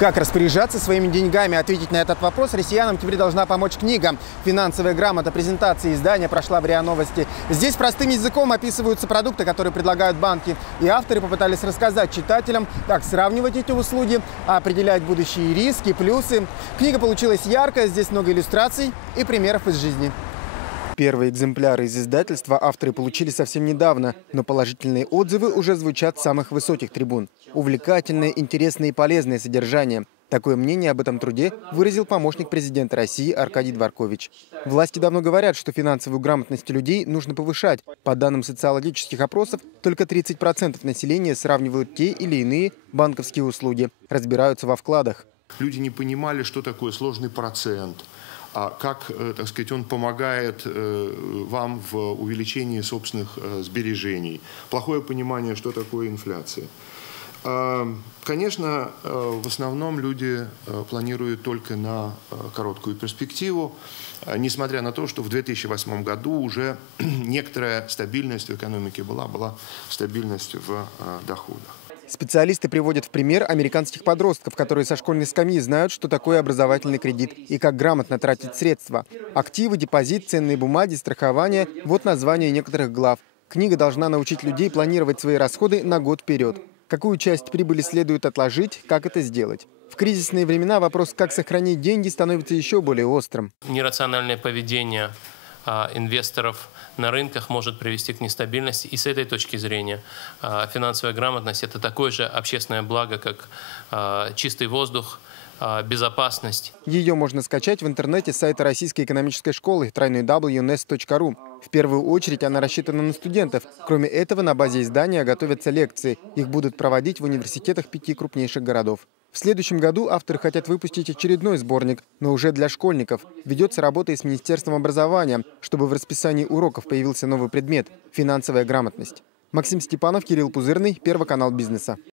Как распоряжаться своими деньгами? Ответить на этот вопрос россиянам теперь должна помочь книга. Финансовая грамота презентации издания прошла в РИА Новости. Здесь простым языком описываются продукты, которые предлагают банки. И авторы попытались рассказать читателям, как сравнивать эти услуги, определять будущие риски, плюсы. Книга получилась яркая, здесь много иллюстраций и примеров из жизни. Первые экземпляры из издательства авторы получили совсем недавно, но положительные отзывы уже звучат с самых высоких трибун. Увлекательное, интересное и полезное содержание. Такое мнение об этом труде выразил помощник президента России Аркадий Дворкович. Власти давно говорят, что финансовую грамотность людей нужно повышать. По данным социологических опросов, только 30% населения сравнивают те или иные банковские услуги, разбираются во вкладах. Люди не понимали, что такое сложный процент, как, так сказать, он помогает вам в увеличении собственных сбережений. Плохое понимание, что такое инфляция. Конечно, в основном люди планируют только на короткую перспективу, несмотря на то, что в 2008 году уже некоторая стабильность в экономике была стабильность в доходах. Специалисты приводят в пример американских подростков, которые со школьной скамьи знают, что такое образовательный кредит и как грамотно тратить средства. Активы, депозит, ценные бумаги, страхование – вот название некоторых глав. Книга должна научить людей планировать свои расходы на год вперед. Какую часть прибыли следует отложить, как это сделать. В кризисные времена вопрос, как сохранить деньги, становится еще более острым. Нерациональное поведение инвесторов на рынках может привести к нестабильности. И с этой точки зрения финансовая грамотность – это такое же общественное благо, как чистый воздух, безопасность. Ее можно скачать в интернете с сайта Российской экономической школы www.nes.ru. В первую очередь она рассчитана на студентов. Кроме этого, на базе издания готовятся лекции. Их будут проводить в университетах 5 крупнейших городов. В следующем году авторы хотят выпустить очередной сборник, но уже для школьников. Ведется работа и с Министерством образования, чтобы в расписании уроков появился новый предмет – финансовая грамотность. Максим Степанов, Кирилл Пузырный, Первый канал Бизнеса.